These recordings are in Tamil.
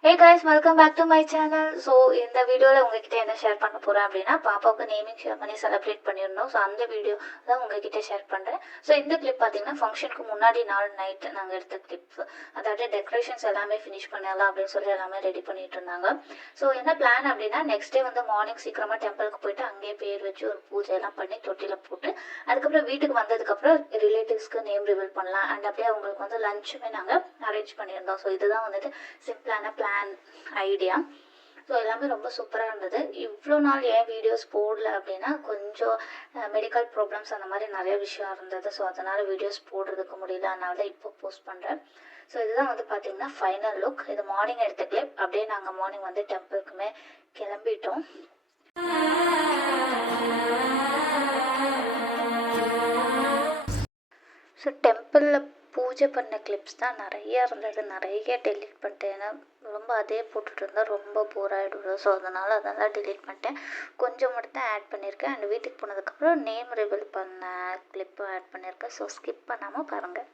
Hey guys, welcome back to my channel. So இந்த வீடியோவில் உங்ககிட்ட என்ன ஷேர் பண்ண போகிறேன் அப்படின்னா, பாப்பாவுக்கு நேமிங் ஷேர் பண்ணி செலிப்ரேட் பண்ணியிருந்தோம். ஸோ அந்த வீடியோ தான் உங்ககிட்ட ஷேர் பண்ணுறேன். ஸோ இந்த கிளிப் பார்த்தீங்கன்னா ஃபங்க்ஷனுக்கு முன்னாடி நாள் நைட்டு நாங்கள் எடுத்த கிளிப்ஸ். அதாவது டெக்கரேஷன்ஸ் எல்லாமே ஃபினிஷ் பண்ணிடலாம் அப்படின்னு சொல்லி எல்லாமே ரெடி பண்ணிட்டு இருந்தாங்க. ஸோ என்ன பிளான் அப்படின்னா, நெக்ஸ்ட் டே வந்து மார்னிங் சீக்கிரமாக டெம்பிளுக்கு போயிட்டு அங்கேயே பேர் வச்சு ஒரு பூஜையெல்லாம் பண்ணி தொட்டியில் போட்டு அதுக்கப்புறம் வீட்டுக்கு வந்ததுக்கப்புறம் ரிலேட்டிவ்ஸ்க்கு நேம் ரிவீல் பண்ணலாம். அண்ட் அப்படியே அவங்களுக்கு வந்து லஞ்சுமே நாங்கள் அரேஞ்ச் பண்ணியிருந்தோம். ஸோ இதுதான் வந்துட்டு சிம்பிளான பிளான் ஐடியா. ஸோ எல்லாமே ரொம்ப சூப்பராக இருந்தது. இவ்வளோ நாள் ஏன் வீடியோஸ் போடல அப்படின்னா, கொஞ்சம் மெடிக்கல் ப்ராப்ளம்ஸ் அந்த மாதிரி நிறைய விஷயம் இருந்தது. ஸோ அதனால் வீடியோஸ் போடுறதுக்கு முடியல. அதனால தான் இப்போ போஸ்ட் பண்ணுறேன். ஸோ இதுதான் வந்து பார்த்திங்கன்னா ஃபைனல் லுக். இது மார்னிங் எடுத்த கிளிப். அப்படியே நாங்கள் மார்னிங் வந்து டெம்பிளுக்குமே கிளம்பிட்டோம். ஸோ டெம்பிளில் பூஜை பண்ண கிளிப்ஸ் தான் நிறையா இருந்தது. நிறைய டெலீட் பண்ணிட்டேன். ஏன்னா ரொம்ப அதே போட்டுட்டு இருந்தால் ரொம்ப போர் ஆகிடும். ஸோ அதெல்லாம் டெலீட் பண்ணிட்டேன். கொஞ்சம் மட்டும் தான் ஆட் பண்ணியிருக்கேன். அண்ட் வீட்டுக்கு போனதுக்கப்புறம் நேம் ரிவீல் பண்ண கிளிப்பும் ஆட் பண்ணியிருக்கேன். ஸோ ஸ்கிப் பண்ணாமல் பாருங்கள்.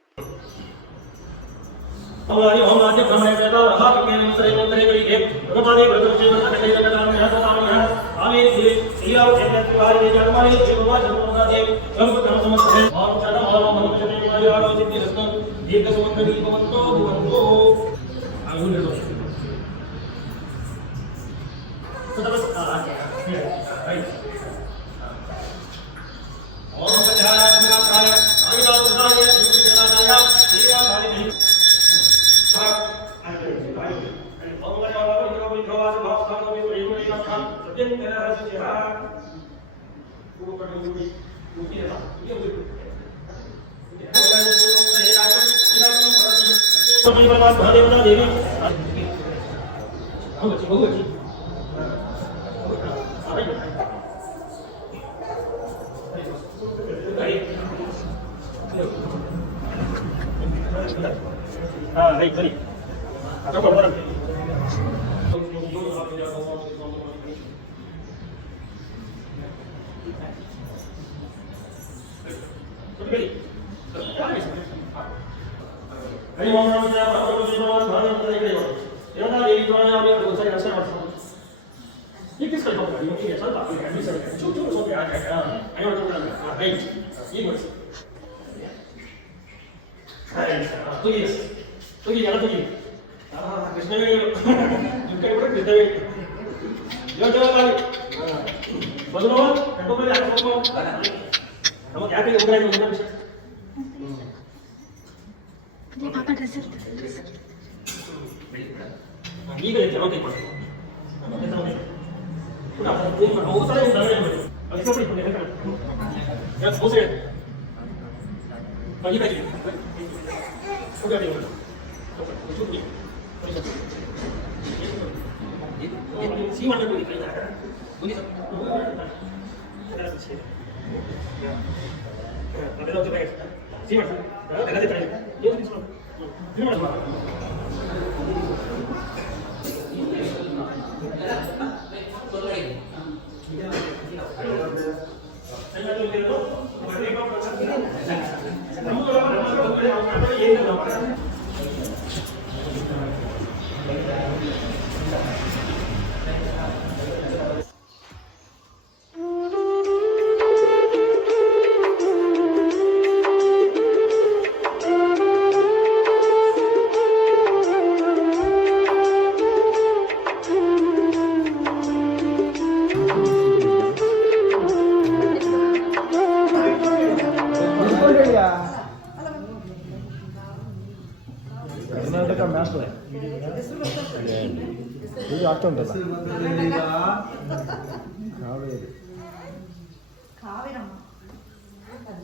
ఇది అర్థం ఉంటుందా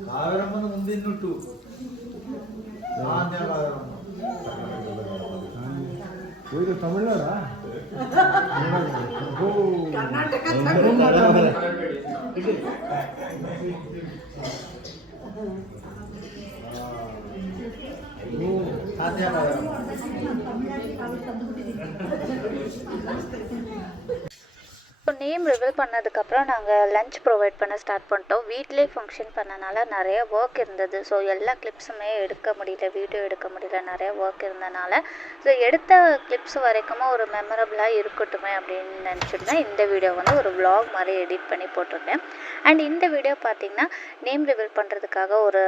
కావేరమ్మను ముందు ఇన్నట్టు ఇది తమిళనాడా ஸோ நேம் ரிவீல் பண்ணதுக்கப்புறம் நாங்கள் லஞ்ச் ப்ரொவைட் பண்ண ஸ்டார்ட் பண்ணிட்டோம். வீட்டிலே ஃபங்க்ஷன் பண்ணனால நிறைய ஒர்க் இருந்தது. ஸோ எல்லா கிளிப்ஸுமே எடுக்க முடியல, வீடியோ எடுக்க முடியல, நிறைய ஒர்க் இருந்தனால. ஸோ எடுத்த கிளிப்ஸ் வரைக்கும் ஒரு மெமரபுளாக இருக்கட்டுமே அப்படின்னு நினச்சிட்டு தான் இந்த வீடியோ வந்து ஒரு vlog மாதிரி எடிட் பண்ணி போட்டிருக்கேன். அண்ட் இந்த வீடியோ பார்த்திங்கன்னா நேம் ரிவீல் பண்ணுறதுக்காக ஒரு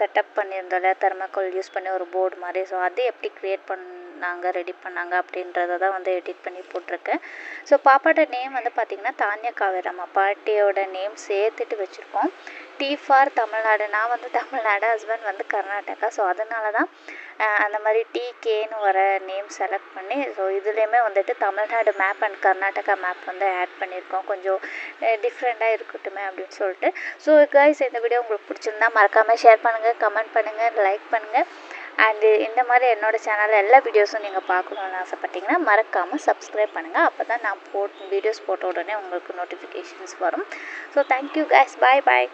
செட்டப் பண்ணியிருந்தோம்ல, தெர்மாக்கோல் யூஸ் பண்ணி ஒரு போர்டு மாதிரி. ஸோ அது எப்படி க்ரியேட் ரெடி பண்ணாங்க அப்படின்றத தான் வந்து எடிட் பண்ணி போட்டிருக்கேன். ஸோ பாப்பாவோட நேம் வந்து பார்த்திங்கன்னா தானியா காவேரம்மா, பாட்டியோட நேம் சேர்த்துட்டு வச்சுருக்கோம். D for Tamil Nadu. நான் வந்து தமிழ்நாடு, ஹஸ்பண்ட் வந்து கர்நாடகா. ஸோ அதனால தான் அந்த மாதிரி டிகேன்னு வர நேம் செலக்ட் பண்ணி, ஸோ இதுலேயுமே வந்துட்டு Tamil Nadu map and Karnataka map வந்து ஆட் பண்ணியிருக்கோம். கொஞ்சம் டிஃப்ரெண்ட்டாக இருக்கட்டுமே அப்படின்னு சொல்லிட்டு. ஸோ கைஸ், இந்த வீடியோ உங்களுக்கு பிடிச்சிருந்தா மறக்காமல் ஷேர் பண்ணுங்கள், கமெண்ட் பண்ணுங்கள், லைக் பண்ணுங்கள். அண்டு இந்த மாதிரி என்னோடய சேனலில் எல்லா வீடியோஸும் நீங்கள் பார்க்கணுன்னு ஆசைப்பட்டீங்கன்னா மறக்காமல் சப்ஸ்கிரைப் பண்ணுங்கள். அப்போ தான் நான் வீடியோஸ் போட்ட உடனே உங்களுக்கு நோட்டிஃபிகேஷன்ஸ் வரும். ஸோ தேங்க்யூ கைஸ், பாய் பாய்.